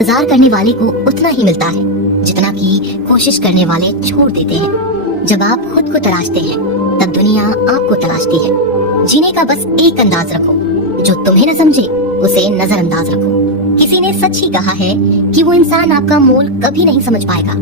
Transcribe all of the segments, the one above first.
इंतजार करने वाले को उतना ही मिलता है जितना कि कोशिश करने वाले छोड़ देते हैं। जब आप खुद को तलाशते हैं तब दुनिया आपको तलाशती है। जीने का बस एक अंदाज रखो, जो तुम्हें न समझे उसे नजरअंदाज रखो। किसी ने सच ही कहा है कि वो इंसान आपका मोल कभी नहीं समझ पाएगा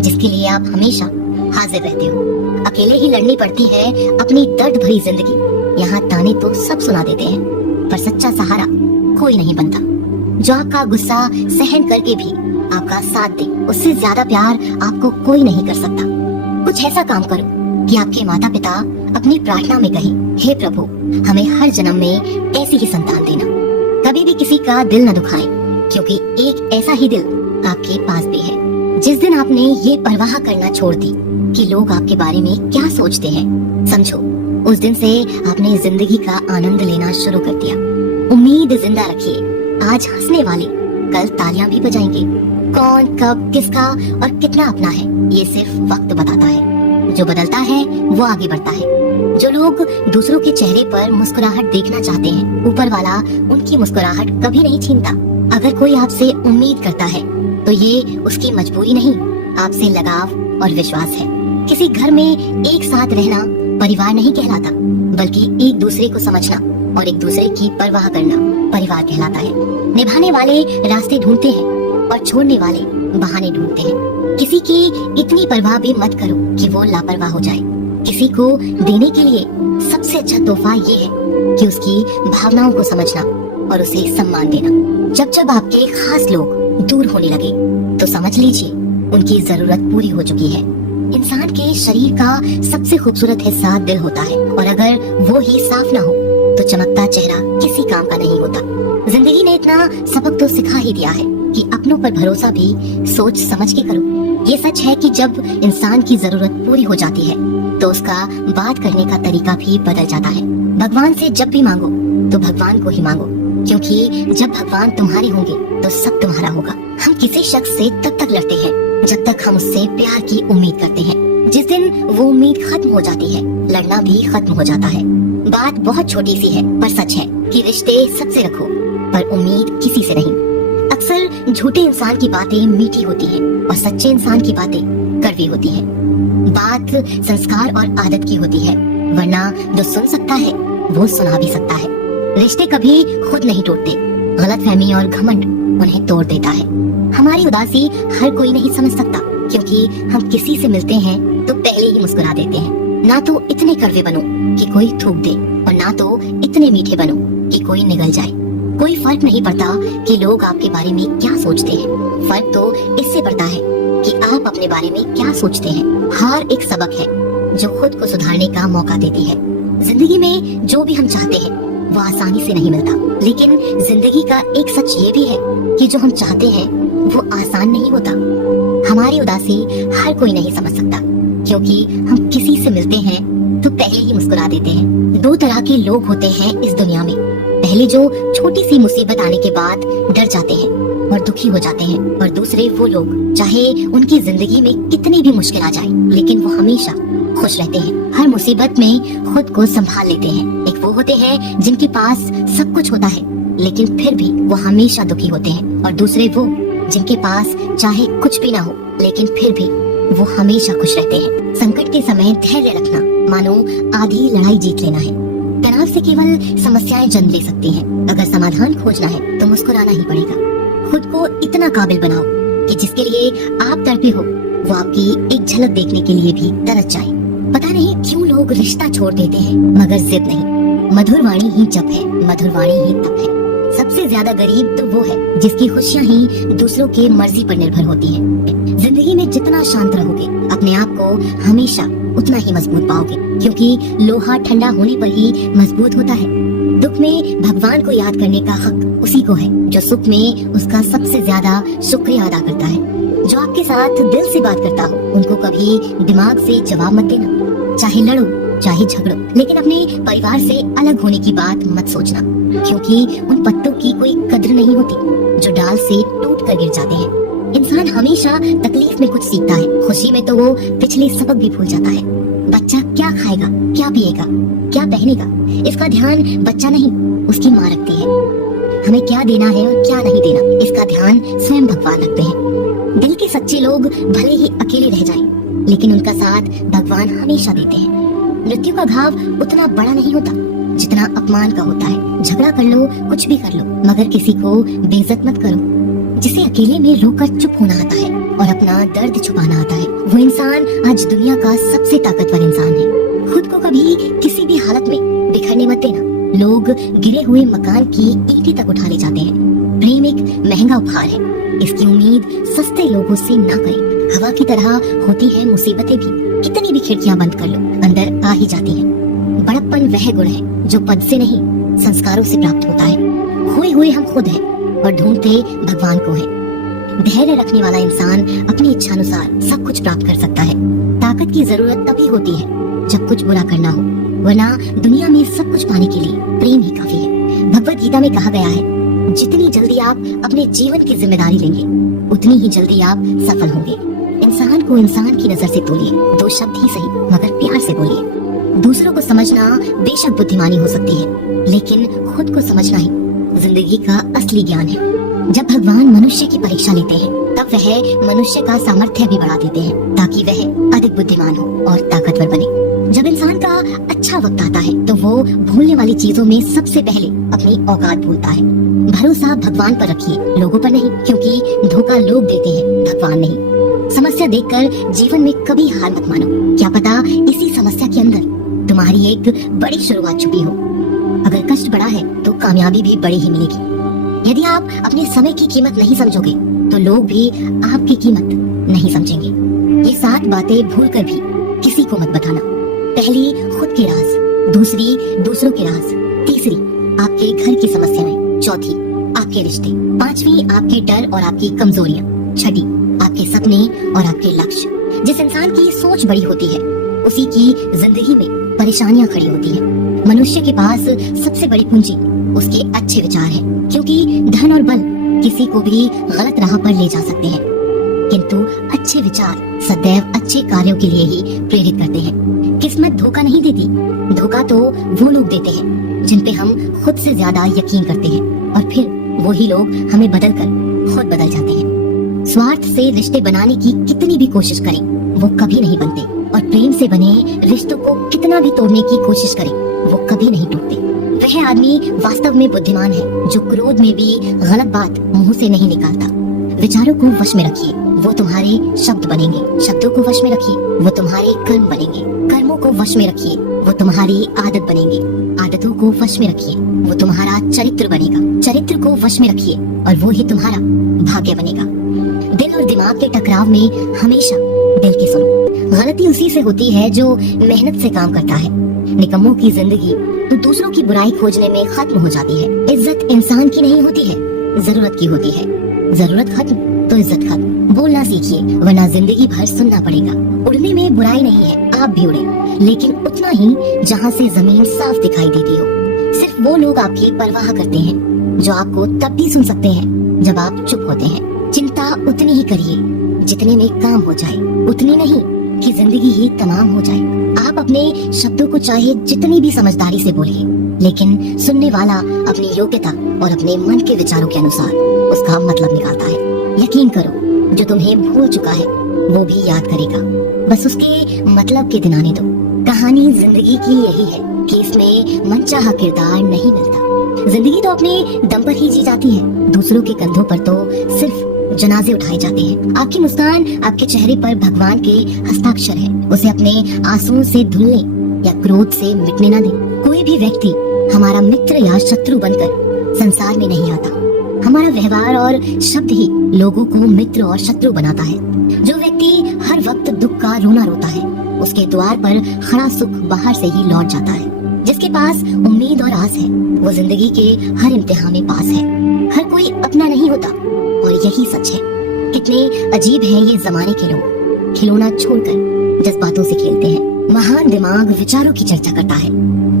जिसके लिए आप हमेशा हाजिर रहते हो। अकेले ही लड़नी पड़ती है अपनी दर्द भरी जिंदगी। यहाँ ताने तो सब सुना देते हैं, पर सच्चा सहारा कोई नहीं बनता। जो आपका गुस्सा सहन करके भी आपका साथ दे, उससे ज्यादा प्यार आपको कोई नहीं कर सकता। कुछ ऐसा काम करो कि आपके माता पिता अपनी प्रार्थना में कहें, हे प्रभु, हमें हर जन्म में ऐसी ही संतान देना। कभी भी किसी का दिल न दुखाएं, क्योंकि एक ऐसा ही दिल आपके पास भी है। जिस दिन आपने ये परवाह करना छोड़ दी कि लोग आपके बारे में क्या सोचते हैं, समझो उस दिन से आपने जिंदगी का आनंद लेना शुरू कर दिया। उम्मीद जिंदा रखिए, आज हंसने वाले कल तालियां भी बजाएंगे। कौन कब किसका और कितना अपना है ये सिर्फ वक्त बताता है। जो बदलता है वो आगे बढ़ता है। जो लोग दूसरों के चेहरे पर मुस्कुराहट देखना चाहते हैं, ऊपर वाला उनकी मुस्कुराहट कभी नहीं छीनता। अगर कोई आपसे उम्मीद करता है तो ये उसकी मजबूरी नहीं, आपसे लगाव और विश्वास है। किसी घर में एक साथ रहना परिवार नहीं कहलाता, बल्कि एक दूसरे को समझना और एक दूसरे की परवाह करना परिवार कहलाता है। निभाने वाले रास्ते ढूंढते हैं और छोड़ने वाले बहाने ढूंढते हैं। किसी की इतनी परवाह भी मत करो कि वो लापरवाह हो जाए। किसी को देने के लिए सबसे अच्छा तोहफा ये है कि उसकी भावनाओं को समझना और उसे सम्मान देना। जब जब आपके खास लोग दूर होने लगे तो समझ लीजिए उनकी जरूरत पूरी हो चुकी है। इंसान के शरीर का सबसे खूबसूरत हिस्सा दिल होता है, और अगर वो ही साफ ना हो तो चमकता चेहरा किसी काम का नहीं होता। जिंदगी ने इतना सबक तो सिखा ही दिया है कि अपनों पर भरोसा भी सोच समझ के करो। ये सच है कि जब इंसान की जरूरत पूरी हो जाती है तो उसका बात करने का तरीका भी बदल जाता है। भगवान से जब भी मांगो तो भगवान को ही मांगो, क्योंकि जब भगवान तुम्हारे होंगे तो सब तुम्हारा होगा। हम किसी शख्स से तब तक लड़ते हैं जब तक हम उससे प्यार की उम्मीद करते हैं। जिस दिन वो उम्मीद खत्म हो जाती है, लड़ना भी खत्म हो जाता है। बात बहुत छोटी सी है, पर सच है कि रिश्ते सबसे रखो, पर उम्मीद किसी से नहीं। अक्सर झूठे इंसान की बातें मीठी होती हैं और सच्चे इंसान की बातें कड़वी होती हैं। बात संस्कार और आदत की होती है, वरना जो सुन सकता है वो सुना भी सकता है। रिश्ते कभी खुद नहीं टूटते, गलतफहमी और घमंड उन्हें तोड़ देता है। हमारी उदासी हर कोई नहीं समझ सकता, क्योंकि हम किसी से मिलते हैं तो पहले ही मुस्कुरा देते हैं। ना तो इतने कड़वे बनो कि कोई थूक दे, और ना तो इतने मीठे बनो कि कोई निगल जाए। कोई फर्क नहीं पड़ता कि लोग आपके बारे में क्या सोचते हैं, फर्क तो इससे पड़ता है कि आप अपने बारे में क्या सोचते हैं। हार एक सबक है जो खुद को सुधारने का मौका देती है। जिंदगी में जो भी हम चाहते हैं वो आसानी से नहीं मिलता, लेकिन जिंदगी का एक सच ये भी है कि जो हम चाहते हैं वो आसान नहीं होता। हमारी उदासी हर कोई नहीं समझ सकता, क्योंकि हम किसी से मिलते हैं तो पहले ही मुस्कुरा देते हैं। दो तरह के लोग होते हैं इस दुनिया में, पहले जो छोटी सी मुसीबत आने के बाद डर जाते हैं और दुखी हो जाते हैं, और दूसरे वो लोग चाहे उनकी जिंदगी में कितनी भी मुश्किल आ जाए लेकिन वो हमेशा खुश रहते हैं, हर मुसीबत में खुद को संभाल लेते हैं। एक वो होते हैं जिनके पास सब कुछ होता है लेकिन फिर भी वो हमेशा दुखी होते हैं, और दूसरे वो जिनके पास चाहे कुछ भी ना हो लेकिन फिर भी वो हमेशा खुश रहते हैं। संकट के समय धैर्य रखना मानो आधी लड़ाई जीत लेना है। तनाव से केवल समस्याएं जन्म ले सकती हैं। अगर समाधान खोजना है तो मुस्कुराना ही पड़ेगा। खुद को इतना काबिल बनाओ कि जिसके लिए आप तड़पे हो वो आपकी एक झलक देखने के लिए भी तरस जाए। पता नहीं क्यों लोग रिश्ता छोड़ देते हैं, मगर जिद नहीं। मधुर वाणी ही जप है, मधुर वाणी ही तप है। सबसे ज्यादा गरीब तो वो है जिसकी खुशियाँ ही दूसरों की मर्जी पर निर्भर होती हैं। जिंदगी में जितना शांत रहोगे अपने आप को हमेशा उतना ही मजबूत पाओगे, क्योंकि लोहा ठंडा होने पर ही मजबूत होता है। दुख में भगवान को याद करने का हक उसी को है जो सुख में उसका सबसे ज्यादा शुक्रिया अदा करता है। जो आपके साथ दिल से बात करता हो उनको कभी दिमाग से जवाब मत देना। चाहे लड़ो चाहे झगड़ो, लेकिन अपने परिवार से अलग होने की बात मत सोचना, क्योंकि उन पत्तों की कोई कद्र नहीं होती जो डाल से टूट कर गिर जाते हैं। इंसान हमेशा तकलीफ में कुछ सीखता है, खुशी में तो वो पिछले सबक भी भूल जाता है। बच्चा क्या खाएगा, क्या पिएगा, क्या पहनेगा, इसका ध्यान बच्चा नहीं उसकी माँ रखती है। हमें क्या देना है और क्या नहीं देना, इसका ध्यान स्वयं भगवान रखते हैं। दिल के सच्चे लोग भले ही अकेले रह जाएं, लेकिन उनका साथ भगवान हमेशा देते हैं। मृत्यु का घाव उतना बड़ा नहीं होता जितना अपमान का होता है। झगड़ा कर लो, कुछ भी कर लो, मगर किसी को बेइज्जत मत करो। जिसे अकेले में रोकर चुप होना आता है और अपना दर्द छुपाना आता है, वो इंसान आज दुनिया का सबसे ताकतवर इंसान है। खुद को कभी किसी भी हालत में बिखरने मत देना। लोग गिरे हुए मकान की ईंटें तक उठा ले जाते हैं। प्रेम एक महंगा उपहार है, इसकी उम्मीद सस्ते लोगों से ना करें। हवा की तरह होती है मुसीबतें भी, कितनी भी खिड़कियां बंद कर लो, अंदर आ ही जाती हैं। बड़प्पन वह गुण है जो पद से नहीं, संस्कारों से प्राप्त होता है। खोए हुए हम खुद हैं और ढूंढते भगवान को है। धैर्य रखने वाला इंसान अपनी इच्छानुसार सब कुछ प्राप्त कर सकता है। ताकत की जरूरत तभी होती है जब कुछ बुरा करना हो, वरना दुनिया में सब कुछ पाने के लिए प्रेम ही काफी है। भगवत गीता में कहा गया है, जितनी जल्दी आप अपने जीवन की जिम्मेदारी लेंगे, उतनी ही जल्दी आप सफल होंगे। इंसान को इंसान की नजर से तोलिए, दो शब्द ही सही मगर प्यार से बोलिए। दूसरों को समझना बेशक बुद्धिमानी हो सकती है, लेकिन खुद को समझना ही जिंदगी का असली ज्ञान है। जब भगवान मनुष्य की परीक्षा लेते हैं, तब वह मनुष्य का सामर्थ्य भी बढ़ा देते हैं, ताकि वह अधिक बुद्धिमान हो और ताकतवर बने। जब इंसान का अच्छा वक्त आता है, तो वो भूलने वाली चीजों में सबसे पहले अपनी औकात भूलता है। भरोसा भगवान पर रखिए, लोगों पर नहीं, क्योंकि धोखा लोग देते हैं, भगवान नहीं। समस्या देखकर जीवन में कभी हार मत मानो। क्या पता इसी समस्या के अंदर तुम्हारी एक बड़ी शुरुआत छुपी हो। अगर कष्ट बड़ा है तो कामयाबी भी बड़ी ही मिलेगी। यदि आप अपने समय की कीमत नहीं समझोगे, तो लोग भी आपकी कीमत नहीं समझेंगे। ये 7 बातें भूलकर भी किसी को मत बताना। पहली, खुद के राज। दूसरी, दूसरों के राज। तीसरी, आपके घर की समस्याएं। चौथी, आपके रिश्ते। पांचवी, आपके डर और आपकी कमजोरियां। छठी, आपके सपने और आपके लक्ष्य। जिस इंसान की सोच बड़ी होती है, उसी की जिंदगी में परेशानियां खड़ी होती हैं। मनुष्य के पास सबसे बड़ी पूंजी उसके अच्छे विचार हैं, क्योंकि धन और बल किसी को भी गलत राह पर ले जा सकते हैं, किंतु अच्छे विचार सदैव अच्छे कार्यों के लिए ही प्रेरित करते हैं। किस्मत धोखा नहीं देती, धोखा तो वो लोग देते हैं जिन पे हम खुद से ज्यादा यकीन करते हैं, और फिर वही लोग हमें बदलकर खुद बदल जाते हैं। स्वार्थ से रिश्ते बनाने की कितनी भी कोशिश करें, वो कभी नहीं बनते, और प्रेम से बने रिश्तों को कितना भी तोड़ने की कोशिश करें, वो कभी नहीं टूटते। वह आदमी वास्तव में बुद्धिमान है जो क्रोध में भी गलत बात मुंह से नहीं निकालता। विचारों को वश में रखिए, वो तुम्हारे शब्द बनेंगे। शब्दों को वश में रखिए, वो तुम्हारे कर्म बनेंगे। कर्मों को वश में रखिए, वो तुम्हारी आदत बनेंगे। आदतों को वश में रखिए, वो तुम्हारा चरित्र बनेगा। चरित्र को वश में रखिए, और वो ही तुम्हारा भाग्य बनेगा। दिल और दिमाग के टकराव में हमेशा दिल की सुनो। गलती उसी से होती है जो मेहनत से काम करता है। निकम्मों की जिंदगी तो दूसरों की बुराई खोजने में खत्म हो जाती है। इज्जत इंसान की नहीं होती है, जरूरत की होती है। जरूरत खत्म तो इज्जत खत्म। बोलना सीखिए, वरना जिंदगी भर सुनना पड़ेगा। उड़ने में बुराई नहीं है, आप भी उड़े, लेकिन उतना ही जहाँ से जमीन साफ दिखाई देती हो। सिर्फ वो लोग आपकी परवाह करते हैं जो आपको तब भी सुन सकते हैं जब आप चुप होते हैं। चिंता उतनी ही करिए जितने में काम हो जाए, उतनी नहीं कि जिंदगी ही तमाम हो जाए। आप अपने शब्दों को चाहे जितनी भी समझदारी से बोलिए, लेकिन सुनने वाला अपनी योग्यता और अपने मन के विचारों के अनुसार उसका मतलब निकालता है। यकीन करो, जो तुम्हें भूल चुका है वो भी याद करेगा, बस उसके मतलब के दिन आने दो। कहानी जिंदगी की यही है कि इसमें मनचाहा किरदार नहीं मिलता। जिंदगी तो अपने दम पर ही जी जाती है, दूसरों के कंधों पर तो सिर्फ जनाजे उठाए जाते हैं। आपकी मुस्कान आपके चेहरे पर भगवान के हस्ताक्षर है, उसे अपने आंसुओं से धुलने या क्रोध से मिटने न दें। कोई भी व्यक्ति हमारा मित्र या शत्रु बनकर संसार में नहीं आता। हमारा व्यवहार और शब्द ही लोगों को मित्र और शत्रु बनाता है। जो व्यक्ति हर वक्त दुख का रोना रोता है, उसके द्वार पर खड़ा सुख बाहर से ही लौट जाता है। जिसके पास उम्मीद और आस है, वो जिंदगी के हर इम्तिहान में पास है। हर कोई अपना नहीं होता, और यही सच है। कितने अजीब है ये जमाने के लोग, खिलौना छोड़कर जज्बातों से खेलते हैं। महान दिमाग विचारों की चर्चा करता है,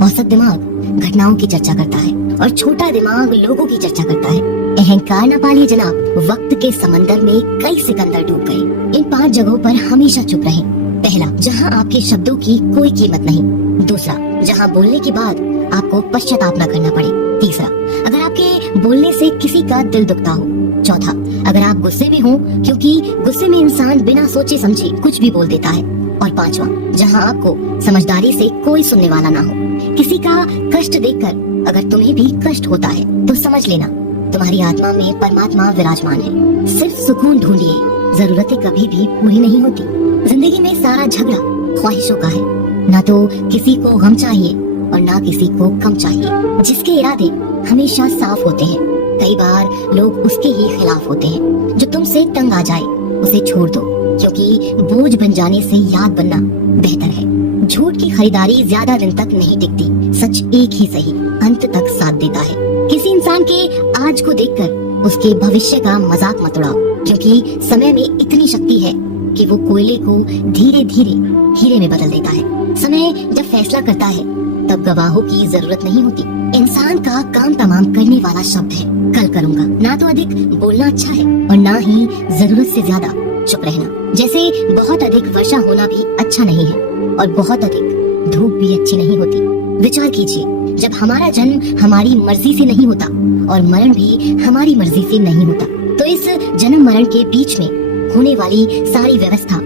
औसत दिमाग घटनाओं की चर्चा करता है, और छोटा दिमाग लोगों की चर्चा करता है। अहंकार न पालिए जनाब, वक्त के समंदर में कई सिकंदर डूब गए। इन 5 जगहों पर हमेशा चुप रहें। पहला, जहाँ आपके शब्दों की कोई कीमत नहीं। दूसरा, जहाँ बोलने के बाद आपको पश्चाताप न करना पड़े। तीसरा, अगर आपके बोलने से किसी का दिल दुखता हो। चौथा, अगर आप गुस्से में हो, क्योंकि गुस्से में इंसान बिना सोचे समझे कुछ भी बोल देता है। और पांचवा, जहां आपको समझदारी से कोई सुनने वाला ना हो। किसी का कष्ट देखकर अगर तुम्हें भी कष्ट होता है तो समझ लेना तुम्हारी आत्मा में परमात्मा विराजमान है। सिर्फ सुकून ढूंढिए, जरूरतें कभी भी पूरी नहीं होती। जिंदगी में सारा झगड़ा ख्वाहिशों का है। ना तो किसी को गम चाहिए और ना किसी को कम चाहिए। जिसके इरादे हमेशा साफ होते हैं, कई बार लोग उसके ही खिलाफ होते हैं। जो तुमसे तंग आ जाए उसे छोड़ दो, क्योंकि बोझ बन जाने से याद बनना बेहतर है। झूठ की खरीदारी ज्यादा दिन तक नहीं टिकती। सच एक ही सही अंत तक साथ देता है। किसी इंसान के आज को देखकर उसके भविष्य का मजाक मत उड़ाओ, क्योंकि समय में इतनी शक्ति है कि वो कोयले को धीरे धीरे हीरे में बदल देता है। समय जब फैसला करता है तब गवाहों की जरूरत नहीं होती। इंसान का काम तमाम करने वाला शब्द है कल करूँगा। ना तो अधिक बोलना अच्छा है और ना ही जरूरत से ज्यादा चुप रहना। जैसे बहुत अधिक वर्षा होना भी अच्छा नहीं है और बहुत अधिक धूप भी अच्छी नहीं होती। विचार कीजिए, जब हमारा जन्म हमारी मर्जी से नहीं होता और मरण भी हमारी मर्जी से नहीं होता, तो इस जन्म मरण के बीच में होने वाली सारी व्यवस्था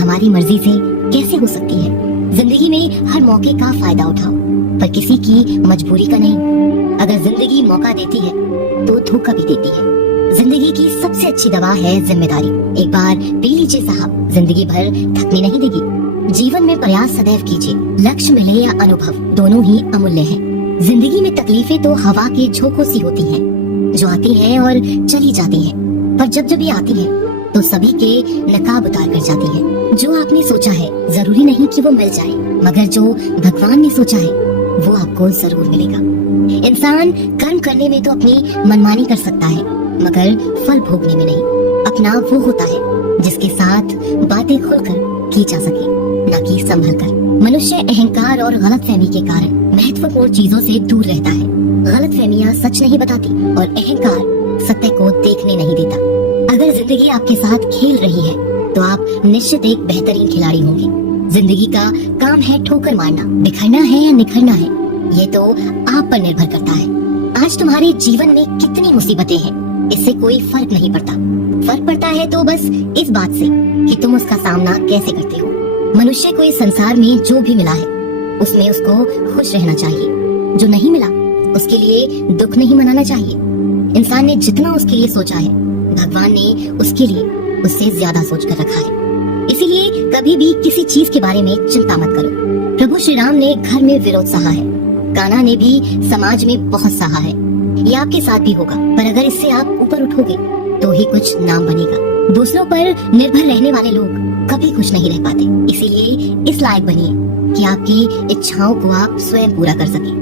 हमारी मर्जी से कैसे हो सकती है। जिंदगी में हर मौके का फायदा उठाओ, पर किसी की मजबूरी का नहीं। अगर जिंदगी मौका देती है तो धोखा भी देती है। जिंदगी की सबसे अच्छी दवा है जिम्मेदारी। एक बार पी लीजिए साहब, जिंदगी भर थकने नहीं देगी। जीवन में प्रयास सदैव कीजिए। लक्ष्य मिले या अनुभव, दोनों ही अमूल्य हैं। जिंदगी में तकलीफें तो हवा के झोंकों सी होती हैं, जो आती हैं और चली जाती हैं। पर जब जब ये आती हैं तो सभी के नकाब उतार कर जाती हैं। जो आपने सोचा है जरूरी नहीं कि वो मिल जाए, मगर जो भगवान ने सोचा है वो आपको जरूर मिलेगा। इंसान कर्म करने में तो अपनी मनमानी कर सकता है, मगर फल भोगने में नहीं। अपना वो होता है जिसके साथ बातें खुलकर की जा सके, न कि संभल कर। मनुष्य अहंकार और गलतफहमी के कारण महत्वपूर्ण चीजों से दूर रहता है। गलतफहमियां सच नहीं बताती और अहंकार सत्य को देखने नहीं देता। अगर जिंदगी आपके साथ खेल रही है तो आप निश्चित एक बेहतरीन खिलाड़ी होंगे। जिंदगी का काम है ठोकर मारना, बिखरना है या निखरना है, ये तो आप पर निर्भर करता है। आज तुम्हारे जीवन में कितनी मुसीबतें हैं, इससे कोई फर्क नहीं पड़ता। फर्क पड़ता है तो बस इस बात से कि तुम उसका सामना कैसे करते हो। मनुष्य को इस संसार में जो भी मिला है उसमें उसको खुश रहना चाहिए। जो नहीं मिला उसके लिए दुख नहीं मनाना चाहिए। इंसान ने जितना उसके लिए सोचा है, भगवान ने उसके लिए उससे ज्यादा सोच कर रखा है। इसीलिए कभी भी किसी चीज के बारे में चिंता मत करो। प्रभु श्री राम ने घर में विरोध सहा है, कान्हा ने भी समाज में बहुत सहा है। ये आपके साथ भी होगा, पर अगर इससे आप ऊपर उठोगे तो ही कुछ नाम बनेगा। दूसरों पर निर्भर रहने वाले लोग कभी खुश नहीं रह पाते। इसीलिए इस लायक बनिए कि आपकी इच्छाओं को आप स्वयं पूरा कर सकें।